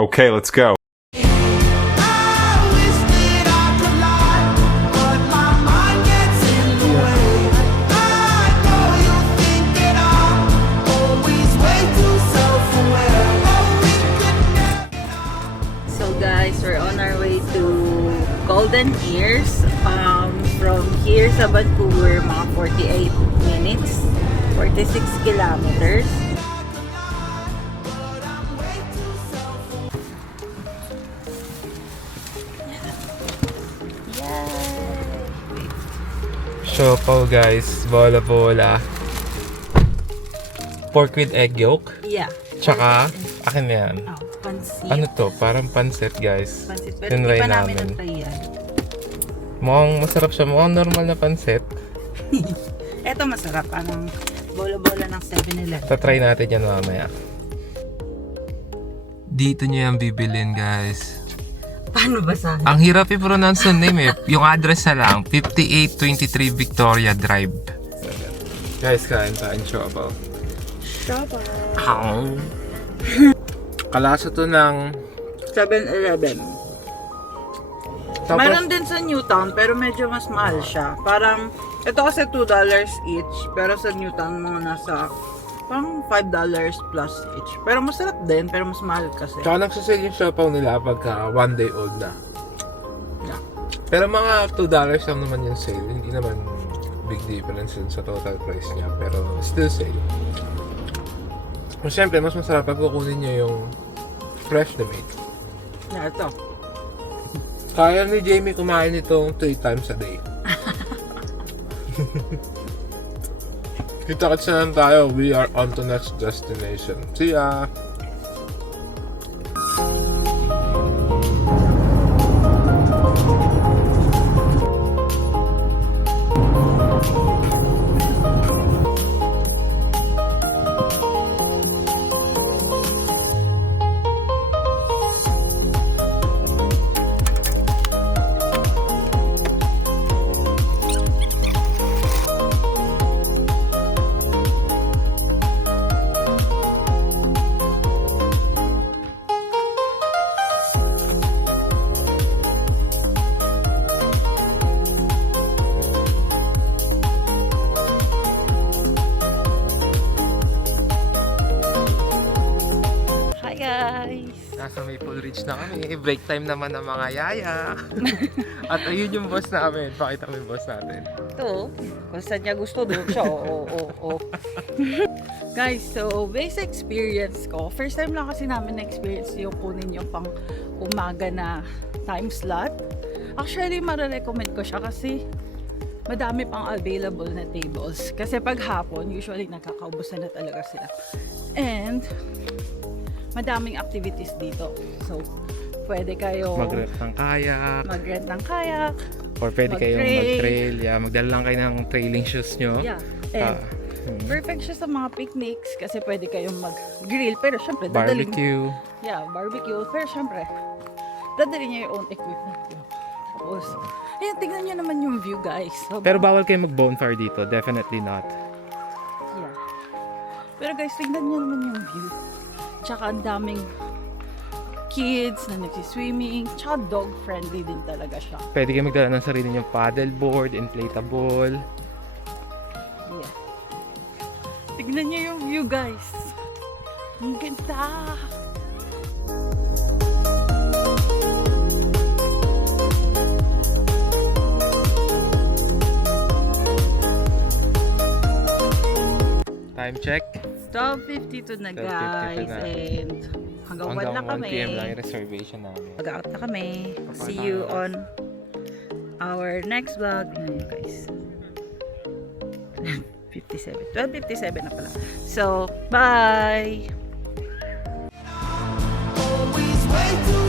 Okay, let's go. So guys, we're on our way to Golden Ears. From here sa Vancouver, mga 48 minutes, 46 kilometers. Siopaw guys, bola-bola. Pork with egg yolk. Yeah. Tsaka, akin na yan. Oh, pansit. Ano to? Parang pansit guys. Pansit. Pero hindi Tinry pa namin namin. na-try yan. Mukhang masarap siya. Mukhang normal na pansit. Ito masarap. Anong bola-bola ng 7-Eleven. Tatry natin yan mamaya. Dito nyo yan bibilin guys. Paano basahin? Ang hirap i-pronounce yung name eh. Yung address na lang, 5823 Victoria Drive. Guys, kain tayo siopaw. Siopaw. Kalasa to ng 7-Eleven. tapos, Mayroon din sa Newtown, pero medyo mas mahal siya. Parang, ito kasi $2 each, pero sa Newtown mga nasa parang $5 plus each. Pero masarap din, pero mas mahal kasi. tsaka nagsasale yung siopaw nila pagka 1 day old na. Yeah. Pero mga $2 lang naman yung sale. Hindi naman big difference yun sa total price niya. Pero still sale. Kung syempre, mas masarap pag kukunin nyo yung fresh na made. Yeah, ito. Kaya ni Jamie kumain itong 3 times a day. Kita-kits na lang tayo. We are on to next destination. See ya! Hi guys! Nasa Maple Ridge na kami. Break time naman ng mga yaya. At ayun yung boss namin. Pakita mo yung boss natin. Ito, kung saan niya gusto doon siya. Oo. Guys, so base experience ko. First time lang kasi namin na-experience yung kunin yung pang umaga na time slot. Actually, mara-recommend ko siya kasi madami pang available na tables. Kasi pag hapon, usually nakakaubusan na talaga sila. And madaming activities dito. So, pwede kayo Mag-rent ng kayak. mag-rent ng kayak. Or pwede kayong Mag-trail. mag-trail. Yeah, magdala lang kayo ng trailing shoes nyo. Yeah. And perfect siya sa mga picnics kasi pwede kayong mag-grill. Pero syempre, dadalhin. Barbecue. Yeah, barbecue. Pero syempre, dadalhin niyo yung own equipment. Tapos, ayan, tingnan niyo naman yung view, guys. So, Pero bawal kayo mag-bonfire dito. Definitely not. yeah. Pero guys, tingnan niyo naman yung view. Tsaka ang daming kids na nagsiswimming. Tsaka dog-friendly din talaga siya. Pwede kayo magdala ng sarili nyong paddleboard, inflatable. Yeah. Tignan niyo yung view, guys. Ang ganda. Time check. 12:52 na, 12:52 guys. na. And hanggang 1 lang 1 kami. PM lang yung reservation namin. Mag-out na kami. See you on our next vlog. Ayan, guys. 57. 12:57 na pala. So, bye! Always way too